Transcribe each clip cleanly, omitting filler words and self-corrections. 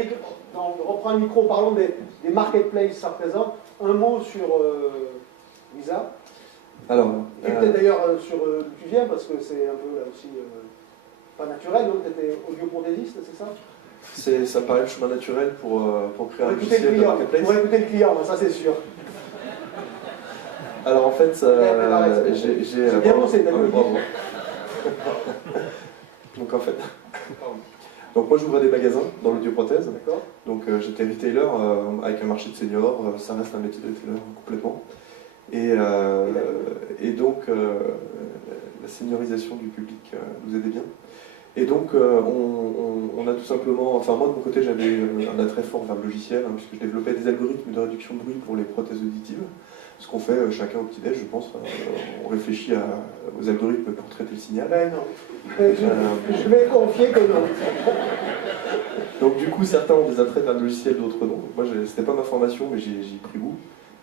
On reprend le micro, parlons des marketplaces à présent. Un mot sur Visa. Alors, Et peut-être d'ailleurs sur d'où tu viens, parce que c'est un peu là aussi pas naturel, donc tu étais audioprothésiste, c'est ça? ça paraît le chemin naturel pour créer un écouter logiciel de marketplace. Pour écouter le client, ça c'est sûr. Alors en fait, j'ai... bien bossé, bravo. Donc en fait... Donc moi j'ouvrais des magasins dans l'audioprothèse. Donc j'étais retailer avec un marché de seniors, ça reste un métier de retailer complètement. Et donc la seniorisation du public nous aidait bien. Et donc on a tout simplement, enfin moi de mon côté j'avais un attrait fort vers le logiciel, puisque je développais des algorithmes de réduction de bruit pour les prothèses auditives. Ce qu'on fait chacun au petit-déj, je pense, on réfléchit aux algorithmes pour traiter le signal. Ben non, je vais confier que non. Donc du coup certains ont des attraits vers le logiciel, d'autres non. Moi c'était pas ma formation mais j'y ai pris goût.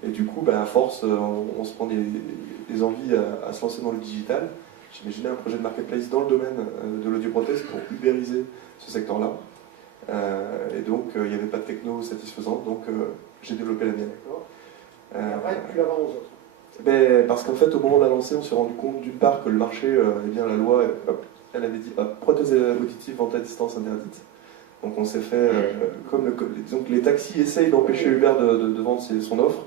Et du coup à force on se prend des envies à se lancer dans le digital. J'imaginais un projet de marketplace dans le domaine de l'audioprothèse pour ubériser ce secteur-là. Et donc il n'y avait pas de techno satisfaisante, donc j'ai développé la mienne. Et après tu la vends aux autres. Parce qu'en fait au moment de la lancer on s'est rendu compte d'une part que le marché, eh bien la loi, elle avait dit prothèse auditive vente à distance interdite. Donc on s'est fait, disons que les taxis essayent d'empêcher Uber de vendre son offre,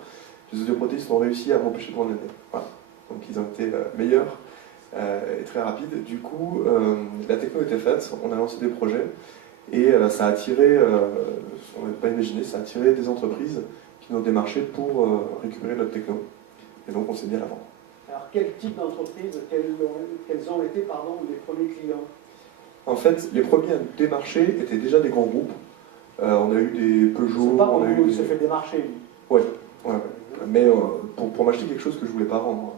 les audioprothésistes ont réussi à m'empêcher de vendre la mienne. Voilà. Donc ils ont été meilleurs et très rapides. Du coup, la techno était faite, on a lancé des projets et ça a attiré, on n'avait pas imaginé, ça a attiré des entreprises qui nous ont démarché pour récupérer notre techno. Et donc on s'est mis à la vendre. Alors quel type d'entreprise, quels ont été les premiers clients? En fait, les premiers à nous démarcher étaient déjà des grands groupes. On a eu des Peugeot, c'est pas on a eu il se fait démarcher, lui. Ouais. Mais pour m'acheter quelque chose que je voulais pas vendre.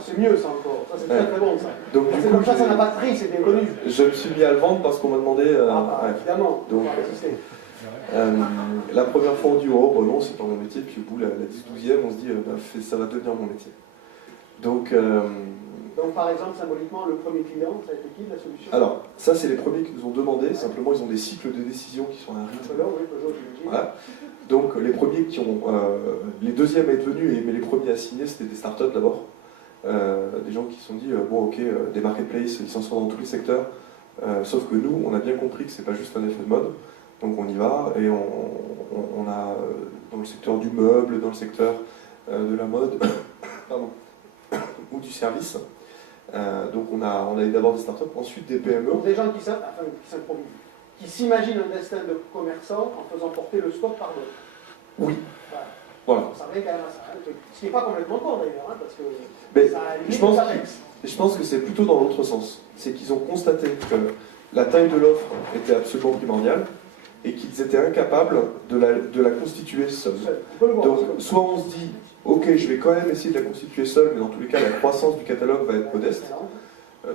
C'est mieux ça encore, ça c'est très bon ça. Donc, c'est comme ça n'a pas de prix, c'est bien connu. Je me suis mis à le vendre parce qu'on m'a demandé... évidemment, donc, la première fois on dit oh non c'est pas mon métier, puis au bout la 10-12e on se dit ça va devenir mon métier. Donc par exemple symboliquement le premier client, ça a été qui la solution? Alors ça c'est les premiers qui nous ont demandé, simplement ils ont des cycles de décision qui sont à un rythme. Voilà. Donc les premiers qui ont... les deuxièmes à être venus, mais les premiers à signer c'était des startups d'abord. Des gens qui se sont dit bon ok, des marketplaces ils s'en sont dans tous les secteurs, sauf que nous on a bien compris que c'est pas juste un effet de mode. Donc on y va et on a dans le secteur du meuble, dans le secteur de la mode pardon, ou du service. Donc on a eu d'abord des startups, ensuite des PME. Donc des gens qui s'improvisent, qui s'imaginent un destin de commerçant en faisant porter le stock par d'autres. Oui. Voilà. Ça revient quand même à ça. Ce qui n'est pas complètement con d'ailleurs, parce que mais ça je pense que c'est plutôt dans l'autre sens. C'est qu'ils ont constaté que la taille de l'offre était absolument primordiale, et qu'ils étaient incapables de la constituer seuls. Donc, soit on se dit, ok, je vais quand même essayer de la constituer seul, mais dans tous les cas, la croissance du catalogue va être modeste.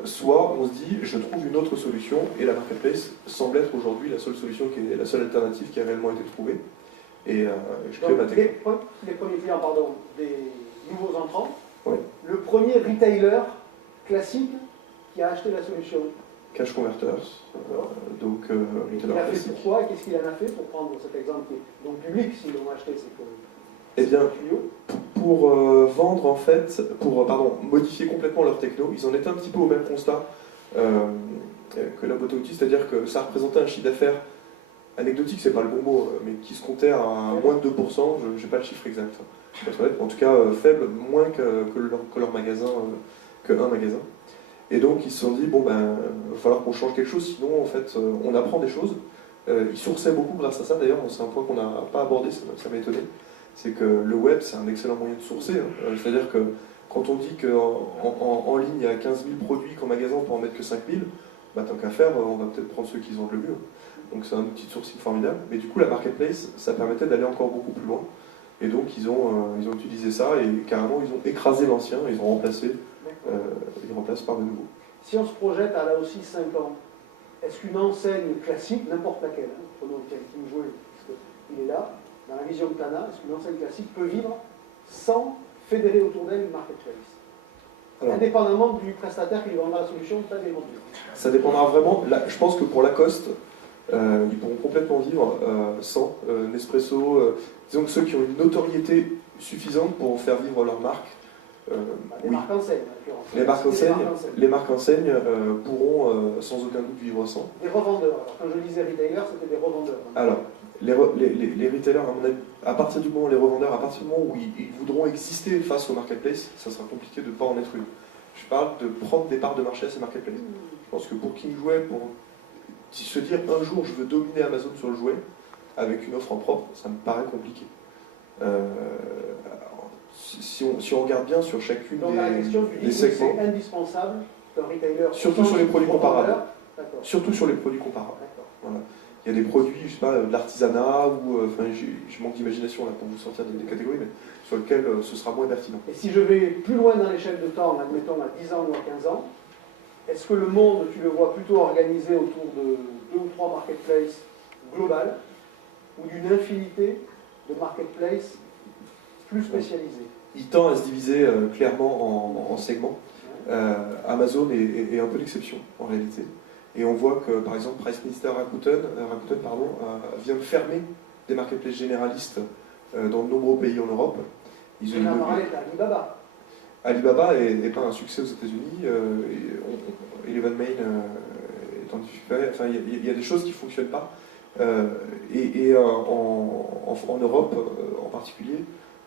Soit on se dit, je trouve une autre solution, et la marketplace semble être aujourd'hui la seule solution, qui est la seule alternative qui a réellement été trouvée. Et je crée ma techno. Les premiers clients, des nouveaux entrants. Oui. Le premier retailer classique qui a acheté la solution. Cash Converters. Donc, il a fait pourquoi et qu'est-ce qu'il en a fait pour prendre cet exemple qui est donc public s'ils l'ont acheté, c'est que. Eh bien, pour vendre en fait, modifier complètement leur techno, ils en étaient un petit peu au même constat que la boîte à outils, c'est-à-dire que ça représentait un chiffre d'affaires anecdotique, c'est pas le bon mot, mais qui se comptait à moins de 2%, je n'ai pas le chiffre exact. En tout cas, faible, moins que leur magasin, qu'un magasin. Et donc ils se sont dit, bon ben, il va falloir qu'on change quelque chose, sinon en fait, on apprend des choses. Ils sourçaient beaucoup grâce à ça, d'ailleurs, c'est un point qu'on n'a pas abordé, ça m'a étonné. C'est que le web, c'est un excellent moyen de sourcer. C'est-à-dire que quand on dit qu'en ligne, il y a 15 000 produits, qu'en magasin, on peut en mettre que 5 000, bah, tant qu'à faire, on va peut-être prendre ceux qui vendent le mieux. Donc c'est un outil de sourcing formidable. Mais du coup, la marketplace, ça permettait d'aller encore beaucoup plus loin. Et donc ils ont utilisé ça et carrément, ils ont écrasé l'ancien, ils ont remplacé. Ils remplacent par de nouveau. Si on se projette à là aussi 5 ans, est-ce qu'une enseigne classique, n'importe laquelle, prenons le King Jouet, parce qu'il est là, dans la vision de Tana, est-ce qu'une enseigne classique peut vivre sans fédérer autour d'elle une marketplace? Indépendamment du prestataire qui lui vendra la solution, pas d'éventuellement. Ça dépendra vraiment. Je pense que pour Lacoste, ils pourront complètement vivre sans Nespresso. Disons que ceux qui ont une notoriété suffisante pour faire vivre leur marque, les oui. marques enseignes, en l'occurrence. Les marques enseignes pourront sans aucun doute vivre sans. Des revendeurs. Alors, quand je disais retailer, c'était des revendeurs. Alors, les retailers, à mon avis, à partir du moment, les revendeurs, à partir du moment où ils voudront exister face au marketplace, ça sera compliqué de ne pas en être une. Je parle de prendre des parts de marché à ces marketplaces. Je pense que pour King Jouet, pour se dire un jour je veux dominer Amazon sur le jouet, avec une offre en propre, ça me paraît compliqué. Si on regarde bien sur chacune des segments, c'est indispensable qu'un retailer. Surtout sur les produits comparables. Surtout sur les produits comparables. Voilà. Il y a des produits, je sais pas, de l'artisanat, ou enfin, je manque d'imagination là pour vous sortir des catégories, mais sur lesquelles ce sera moins pertinent. Et si je vais plus loin dans l'échelle de temps, admettons à 10 ans ou à 15 ans, est-ce que le monde, tu le vois plutôt organisé autour de 2 ou 3 marketplaces globales, ou d'une infinité de marketplaces plus spécialisés? Il tend à se diviser clairement en segments. Amazon est un peu l'exception en réalité. Et on voit que par exemple PriceMeister Rakuten vient de fermer des marketplaces généralistes dans de nombreux pays en Europe. On a parlé d'Alibaba. Alibaba n'est pas un succès aux États-Unis. Eleven Main est en difficulté. Enfin, il y a des choses qui ne fonctionnent pas. En Europe en particulier,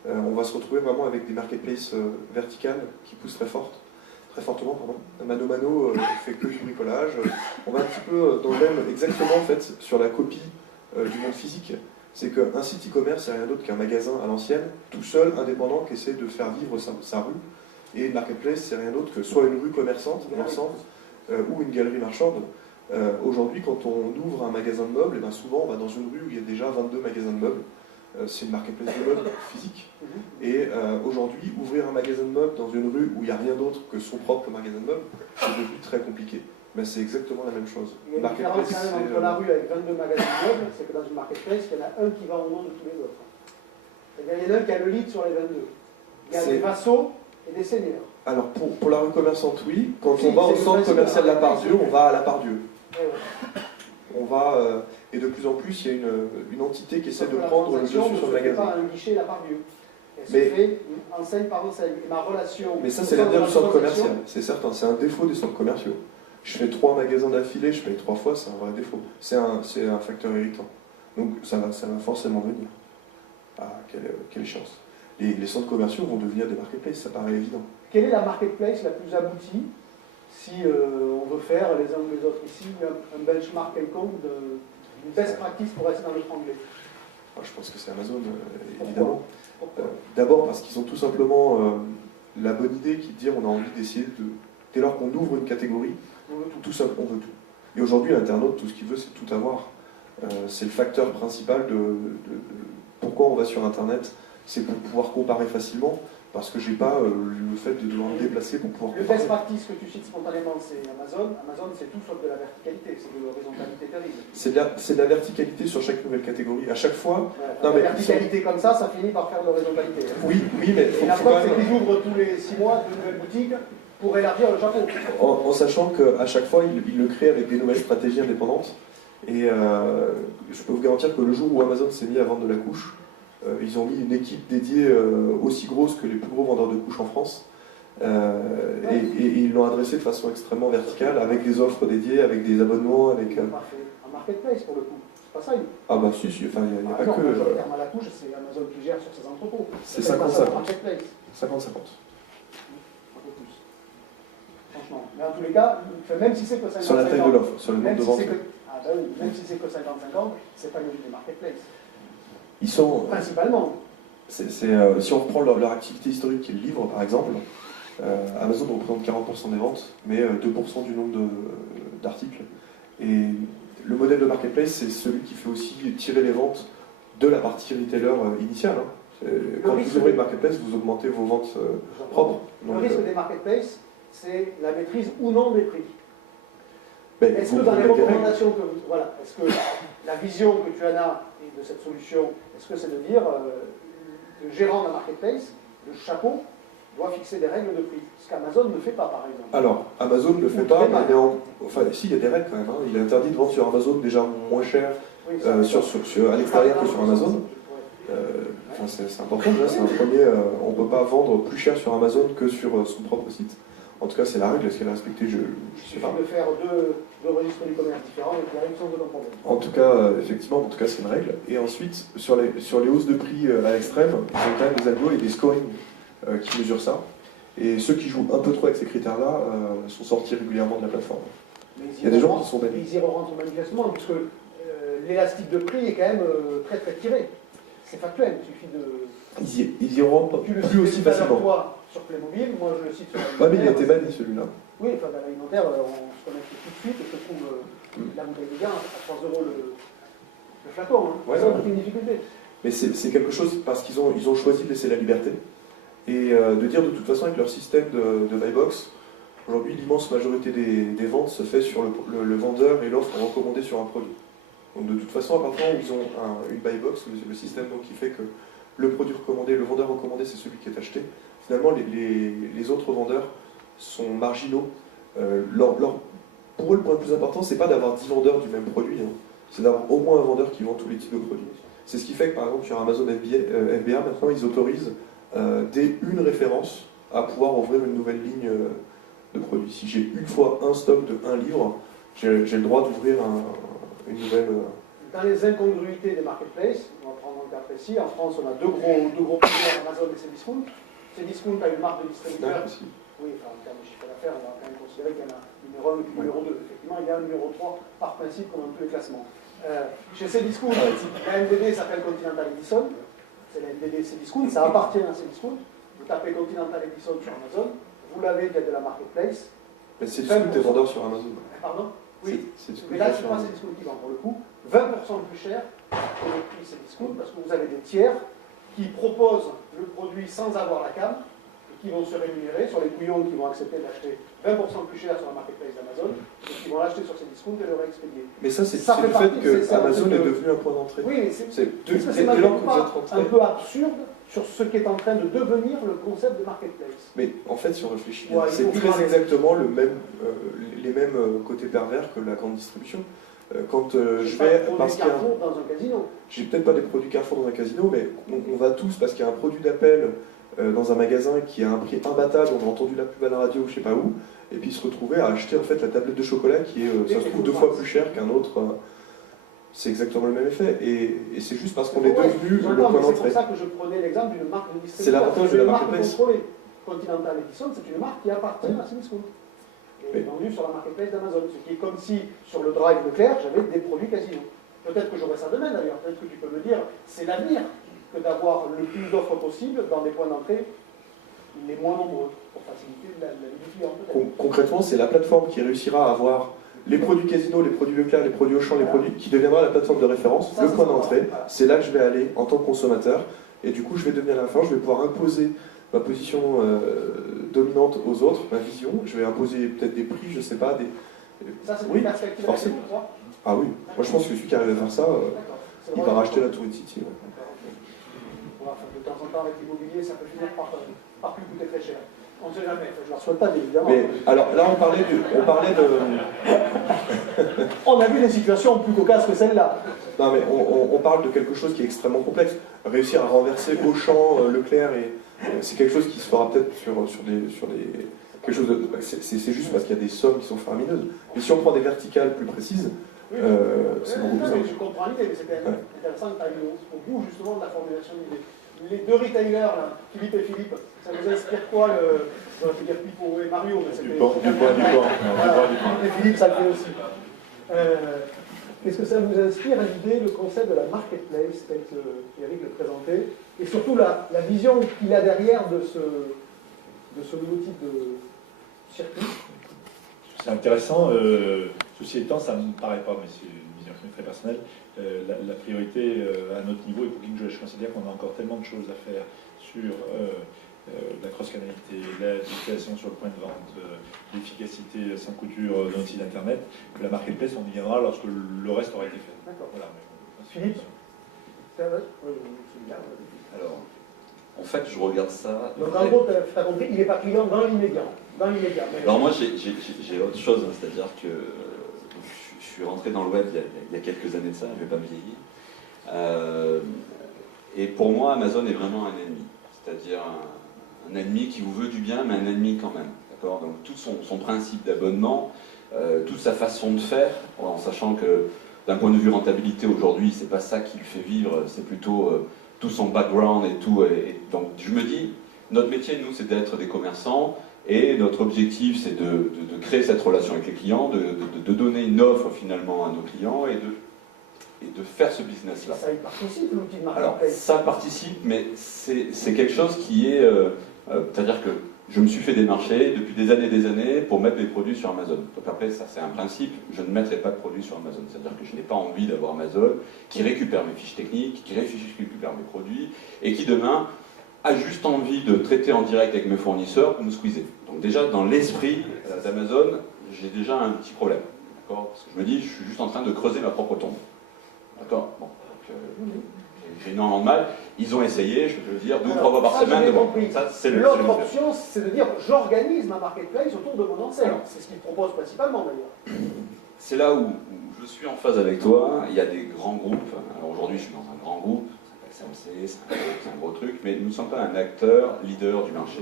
on va se retrouver vraiment avec des marketplaces verticales qui poussent très fortement. Mano Mano fait que du bricolage. On va un petit peu dans le même, exactement en fait, sur la copie du monde physique. C'est qu'un site e-commerce, c'est rien d'autre qu'un magasin à l'ancienne, tout seul, indépendant, qui essaie de faire vivre sa rue. Et une marketplace, c'est rien d'autre que soit une rue commerçante, ou une galerie marchande. Aujourd'hui, quand on ouvre un magasin de meubles, et bien souvent on va dans une rue où il y a déjà 22 magasins de meubles. C'est une marketplace de meubles physique. Et aujourd'hui, ouvrir un magasin de meubles dans une rue où il n'y a rien d'autre que son propre magasin de meubles, c'est devenu très compliqué. Mais c'est exactement la même chose. Il y a une différence quand même entre la rue avec 22 magasins de meubles, c'est que dans une marketplace, il y en a un qui va au nom de tous les autres. Et bien, il y en a un qui a le lead sur les 22. Il y a des vassaux et des seigneurs. Alors, pour la rue commerçante, oui. Quand on va au centre commercial de la Part-Dieu, on va à la Part-Dieu. On va, et de plus en plus, il y a une entité qui essaie de prendre le dessus sur le magasin. Pas un guichet la Part-Dieu. Elle se fait enseigne par enseigne. Et ma relation. Mais ça, c'est l'intérêt du centre commercial. C'est certain, c'est un défaut des centres commerciaux. Je fais 3 magasins d'affilée, je paye 3 fois, c'est un vrai défaut. C'est un facteur irritant. Donc ça va forcément venir. Ah, quelle chance. Les centres commerciaux vont devenir des marketplaces, ça paraît évident. Quelle est la marketplace la plus aboutie, si on veut faire, les uns ou les autres ici, un benchmark quelconque d'une best practice pour rester dans le franglais? Je pense que c'est Amazon, évidemment. D'abord parce qu'ils ont tout simplement la bonne idée qui est de dire on a envie d'essayer de... Dès lors qu'on ouvre une catégorie, on veut tout. Et aujourd'hui, l'internaute, tout ce qu'il veut, c'est tout avoir. C'est le facteur principal de pourquoi on va sur Internet. C'est pour pouvoir comparer facilement, parce que j'ai pas le fait de devoir me déplacer pour pouvoir comparer. Le best practice que tu cites spontanément, c'est Amazon. Amazon, c'est tout sauf de la verticalité, c'est de l'horizontalité terrible. C'est de la verticalité sur chaque nouvelle catégorie. À chaque fois... la verticalité comme ça finit par faire de l'horizontalité. Oui, mais... Et la preuve, c'est qu'ils ouvrent tous les 6 mois de nouvelles boutiques pour élargir le chapeau. En sachant qu'à chaque fois, ils le créent avec des nouvelles stratégies indépendantes. Et je peux vous garantir que le jour où Amazon s'est mis à vendre de la couche, ils ont mis une équipe dédiée aussi grosse que les plus gros vendeurs de couches en France. Et ils l'ont adressé de façon extrêmement verticale, avec des offres dédiées, avec des abonnements, avec... Un marketplace pour le coup, c'est pas ça. Ah bah si, enfin il n'y a pas que... À la couche, c'est Amazon qui gère sur ses entrepôts. C'est 50-50. 50-50. Franchement. Mais en tous les cas, même si c'est que 50-50... Sur la taille de l'offre, sur le nombre de ventes. Ah bah oui, même si c'est que 50-50, c'est pas une des marketplaces. Ils sont... Principalement. Si on reprend leur activité historique qui est le livre, par exemple, Amazon représente 40% des ventes, mais 2% du nombre d'articles. Et le modèle de marketplace, c'est celui qui fait aussi tirer les ventes de la partie retailer initiale. Quand vous ouvrez une marketplace, vous augmentez vos ventes propres. Le risque des marketplaces, c'est la maîtrise ou non des prix. Est-ce que dans les recommandations que vous... Voilà, est-ce que la vision que tu en as de cette solution, est-ce que c'est de dire le gérant de la marketplace, le chapeau, doit fixer des règles de prix, ce qu'Amazon ne fait pas, par exemple. Alors, Amazon ne le fait pas, mais enfin, si, il y a des règles quand même. Hein. Il est interdit de vendre sur Amazon déjà moins cher Oui, à l'extérieur que sur Amazon. Enfin, c'est important, déjà, c'est un premier. On ne peut pas vendre plus cher sur Amazon que sur son propre site. En tout cas, c'est la règle. Est-ce qu'elle est respectée? Je sais pas. Il suffit de faire deux registres du commerce différents et la règle sans aucun problème. En tout cas, effectivement, en tout cas, c'est une règle. Et ensuite, sur les hausses de prix à l'extrême, ils ont quand même des algos et des scoring qui mesurent ça. Et ceux qui jouent un peu trop avec ces critères-là sont sortis régulièrement de la plateforme. Il y a des gens qui sont bannis. Ils y rentrent manifestement, puisque l'élastique de prix est quand même très très tiré. C'est factuel, il suffit de... Ils y rentrent plus aussi facilement. Toi, sur Playmobil, moi je le cite sur l'alimentaire. Ouais, mais il a été banni celui-là. Oui, enfin, dans l'alimentaire, on se connecte tout de suite et se trouve la bouteille de gain à 3 € le flacon. Hein. Ouais, ça, aucune difficulté. Mais c'est quelque chose parce qu'ils ont choisi de laisser la liberté et de dire de toute façon avec leur système de buy box, aujourd'hui l'immense majorité des ventes se fait sur le vendeur et l'offre recommandée sur un produit. Donc de toute façon, à partir du moment où ils ont une buy box, le système donc, qui fait que le produit recommandé, le vendeur recommandé, c'est celui qui est acheté, finalement les autres vendeurs sont marginaux. Pour eux, le point le plus important, c'est pas d'avoir 10 vendeurs du même produit, hein. C'est d'avoir au moins un vendeur qui vend tous les types de produits. C'est ce qui fait que, par exemple, sur Amazon FBA, maintenant, ils autorisent dès une référence à pouvoir ouvrir une nouvelle ligne de produits. Si j'ai une fois un stock de 1 livre, j'ai le droit d'ouvrir une nouvelle... Dans les incongruités des marketplaces, on va prendre un cas précis, en France, on a deux gros players, Amazon et Cdiscount. Cdiscount a une marque de distributeur. Oui, enfin, en termes de chiffre d'affaires, on va quand même considérer qu'il y en a numéro 1 et numéro 2. Effectivement, il y a un numéro 3 par principe, comme dans tous les classements. Chez Cdiscount, la MDD s'appelle Continental Edison. C'est la MDD Cdiscount, ça appartient à Cdiscount. Vous tapez Continental Edison sur Amazon, vous l'avez via de la marketplace. Mais Cdiscount est vendeur sur Amazon. Pardon? Oui, mais là, c'est pas Cdiscount qui vend pour le coup. 20% plus cher que le prix Cdiscount, parce que vous avez des tiers qui proposent le produit sans avoir la cam, qui vont se rémunérer sur les couillons qui vont accepter d'acheter 20% plus cher sur la marketplace d'Amazon et qui vont l'acheter sur Cdiscount et le réexpédier. Mais ça, c'est le fait que Amazon est devenu un point d'entrée. Oui, c'est un peu absurde sur ce qui est en train de devenir le concept de marketplace. Mais en fait, si on réfléchit bien, c'est très exactement les mêmes côtés pervers que la grande distribution. Quand je vais parce qu'il y a dans un casino. J'ai peut-être pas des produits Carrefour dans un casino, mais on va tous parce qu'il y a un produit d'appel dans un magasin qui a un prix imbattable, on a entendu la pub à la radio, je sais pas où, et puis se retrouver à acheter en fait la tablette de chocolat qui est, ça se trouve 2 fois plus cher qu'un autre. C'est exactement le même effet, et c'est juste parce qu'on est devenu le point d'entrée. C'est pour ça que je prenais l'exemple d'une marque de distribution. C'est l'avantage de la marketplace. Continental Edison, c'est une marque qui appartient à Cdiscount. Et vendue sur la marketplace d'Amazon, ce qui est comme si sur le drive Leclerc, j'avais des produits Casino. Peut-être que j'aurais ça demain d'ailleurs, peut-être que tu peux me dire, c'est l'avenir que d'avoir le plus d'offres possible dans des points d'entrée les moins nombreux, pour faciliter la vie du client. Concrètement, c'est la plateforme qui réussira à avoir les produits Casino, les produits Leclerc, les produits Auchan, les produits qui deviendra la plateforme de référence, le point d'entrée. C'est là que je vais aller en tant que consommateur, et du coup, je vais devenir la fin, je vais pouvoir imposer ma position dominante aux autres, ma vision, je vais imposer peut-être des prix, je sais pas, Ça, c'est oui, une perspective forcément. Ah oui, moi je pense que celui qui arrive à faire ça, il va racheter la Tourette City. Ouais. Enfin, de temps en temps, avec l'immobilier, ça peut finir par plus coûter très cher. On ne sait jamais, je ne leur souhaite pas, évidemment. Mais alors là, on parlait de... On a vu des situations plus cocasses que celle-là. Non, mais on parle de quelque chose qui est extrêmement complexe. Réussir à renverser Auchan, Leclerc, c'est quelque chose qui se fera peut-être sur des quelque chose de... C'est juste parce qu'il y a des sommes qui sont faramineuses. Mais si on prend des verticales plus précises, c'est beaucoup plus simple. Je comprends l'idée, mais c'est quand même intéressant que tu ailles au bout justement de la formulation de l'idée. Les deux retailers, là, Philippe et Philippe, ça vous inspire quoi je vais dire Pipo et Mario, mais c'était... Philippe et Philippe, ça le fait aussi. Qu'est-ce que ça vous inspire, l'idée, le concept de la marketplace, tel qu'Éric le présentait, et surtout la vision qu'il a derrière de ce nouveau type de circuit? C'est intéressant. Ceci étant, ça ne me paraît pas, mais c'est une vision très personnelle, la priorité à notre niveau est pour King Joe. Je considère qu'on a encore tellement de choses à faire sur la cross-canalité, la digitalisation sur le point de vente, l'efficacité sans couture de notre site internet, que la marketplace, on y viendra lorsque le reste aura été fait. D'accord. Voilà. Philippe? Alors, En fait, je regarde ça. Donc en gros, tu as compris, il n'est pas client dans l'immédiat. Alors moi, j'ai autre chose, hein, c'est-à-dire que je suis rentré dans le web il y a quelques années de ça, je ne vais pas me vieillir. Et pour moi, Amazon est vraiment un ennemi. C'est-à-dire un ennemi qui vous veut du bien, mais un ennemi quand même. D'accord ? Donc tout son principe d'abonnement, toute sa façon de faire, en sachant que d'un point de vue rentabilité aujourd'hui, c'est pas ça qui le fait vivre, c'est plutôt tout son background et tout. Et donc je me dis, notre métier, nous, c'est d'être des commerçants. Et notre objectif, c'est de créer cette relation avec les clients, de donner une offre finalement à nos clients et de faire ce business-là. Ça y participe, l'outil de marketplace. Alors, ça participe, mais c'est quelque chose qui est... c'est-à-dire que je me suis fait démarcher depuis des années pour mettre mes produits sur Amazon. Donc après, ça c'est un principe, je ne mettrai pas de produits sur Amazon. C'est-à-dire que je n'ai pas envie d'avoir Amazon qui récupère mes fiches techniques, qui récupère mes produits, et qui demain a juste envie de traiter en direct avec mes fournisseurs pour me squeezer. Donc déjà, dans l'esprit d'Amazon, j'ai déjà un petit problème. D'accord ? Parce que je me dis, je suis juste en train de creuser ma propre tombe. D'accord ? Bon, j'ai énormément de mal. Ils ont essayé, je peux te le dire, 2 ou 3 fois par semaine. L'autre option, c'est de dire, j'organise ma marketplace autour de mon enseigne. C'est ce qu'ils proposent principalement d'ailleurs. C'est là où je suis en phase avec toi. Il y a des grands groupes. Alors aujourd'hui, je suis dans un grand groupe. CMC, c'est un gros truc, mais nous ne sommes pas un acteur leader du marché.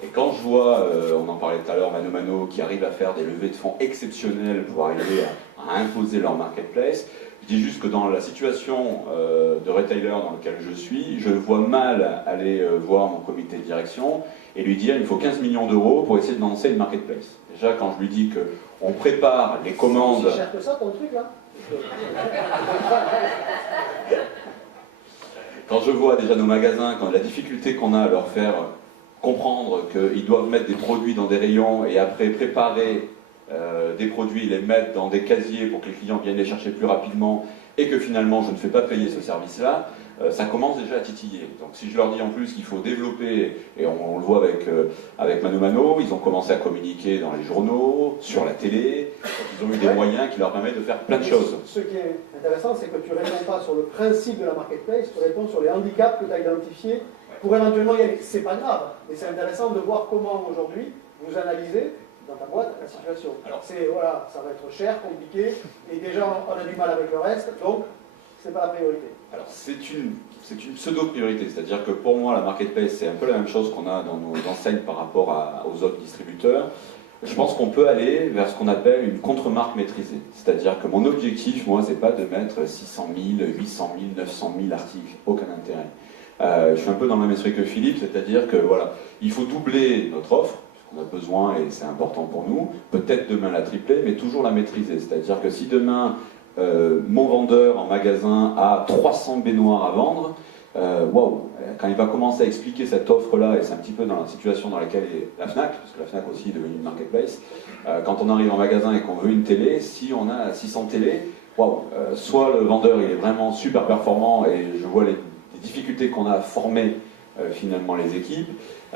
Et quand je vois, on en parlait tout à l'heure, Mano qui arrive à faire des levées de fonds exceptionnelles pour arriver à imposer leur marketplace, je dis juste que dans la situation de retailer dans laquelle je suis, je vois mal aller voir mon comité de direction et lui dire il faut 15 millions d'euros pour essayer de lancer une marketplace. Déjà, quand je lui dis qu'on prépare les commandes... C'est aussi cher que ça, ton truc, là. Quand je vois déjà nos magasins, quand la difficulté qu'on a à leur faire comprendre qu'ils doivent mettre des produits dans des rayons et après préparer des produits, les mettre dans des casiers pour que les clients viennent les chercher plus rapidement et que finalement je ne fais pas payer ce service-là, ça commence déjà à titiller. Donc si je leur dis en plus qu'il faut développer, et on le voit avec Mano, ils ont commencé à communiquer dans les journaux, sur la télé, ils ont eu des moyens qui leur permettent de faire plein de choses. Ce qui est intéressant, c'est que tu ne réponds pas sur le principe de la marketplace, tu réponds sur les handicaps que tu as identifiés pour éventuellement y aller. C'est pas grave, mais c'est intéressant de voir comment aujourd'hui vous analysez dans ta boîte la situation. Alors voilà, ça va être cher, compliqué, et déjà on a du mal avec le reste, donc c'est pas la priorité. Alors c'est une pseudo-priorité, c'est-à-dire que pour moi la marketplace c'est un peu la même chose qu'on a dans nos enseignes par rapport aux autres distributeurs. Je pense qu'on peut aller vers ce qu'on appelle une contre-marque maîtrisée. C'est-à-dire que mon objectif, moi, c'est pas de mettre 600 000, 800 000, 900 000 articles, aucun intérêt. Je suis un peu dans le même esprit que Philippe, c'est-à-dire que voilà, il faut doubler notre offre, puisqu'on a besoin et c'est important pour nous, peut-être demain la tripler, mais toujours la maîtriser. C'est-à-dire que si demain mon vendeur en magasin a 300 baignoires à vendre, waouh, quand il va commencer à expliquer cette offre-là, et c'est un petit peu dans la situation dans laquelle est la FNAC, parce que la FNAC aussi est devenue une marketplace, quand on arrive en magasin et qu'on veut une télé, si on a 600 télés, waouh, soit le vendeur il est vraiment super performant et je vois les difficultés qu'on a à former finalement les équipes,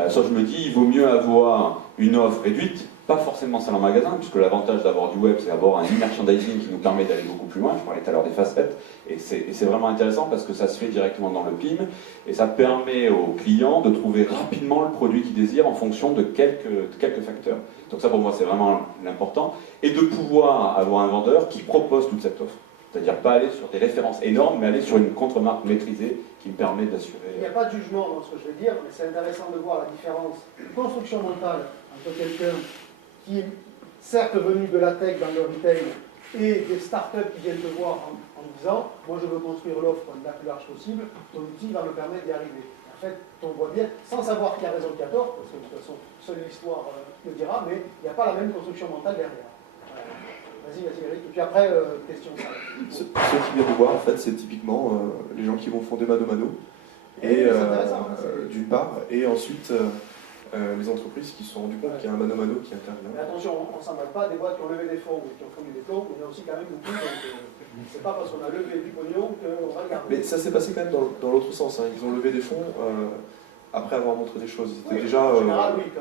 soit je me dis il vaut mieux avoir une offre réduite, pas forcément celle en magasin, puisque l'avantage d'avoir du web, c'est d'avoir un e-merchandising qui nous permet d'aller beaucoup plus loin. Je parlais tout à l'heure des facettes, et c'est vraiment intéressant parce que ça se fait directement dans le PIM, et ça permet aux clients de trouver rapidement le produit qu'ils désirent en fonction de quelques facteurs. Donc ça pour moi c'est vraiment l'important, et de pouvoir avoir un vendeur qui propose toute cette offre. C'est-à-dire pas aller sur des références énormes, mais aller sur une contre-marque maîtrisée qui me permet d'assurer... Il n'y a pas de jugement dans ce que je vais dire, mais c'est intéressant de voir la différence de construction mentale entre quelqu'un qui est certes venu de la tech dans le retail et des startups qui viennent te voir en disant « moi je veux construire l'offre la plus large possible, ton outil va me permettre d'y arriver ». En fait, on voit bien, sans savoir qui a raison, qui a tort, parce que de toute façon, seule l'histoire le dira, mais il n'y a pas la même construction mentale derrière. Vas-y, Eric. Et puis après, question. Ceux qui viennent nous voir, en fait, c'est typiquement les gens qui vont fonder Mano. Et d'une part, et ensuite les entreprises qui se sont rendues compte qu'il y a un Mano qui intervient. Mais attention, on ne s'en mêle pas des boîtes qui ont levé des fonds ou qui ont fondu des plombs, il y en a aussi quand même beaucoup. C'est pas parce qu'on a levé du pognon qu'on va le garder. Mais ça s'est passé quand même dans l'autre sens. Hein. Ils ont levé des fonds après avoir montré des choses. C'était déjà en général, oui,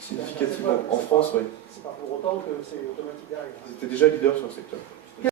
significativement. En France, oui. C'est pas pour autant que c'est automatique derrière. Ils étaient déjà leaders sur le secteur.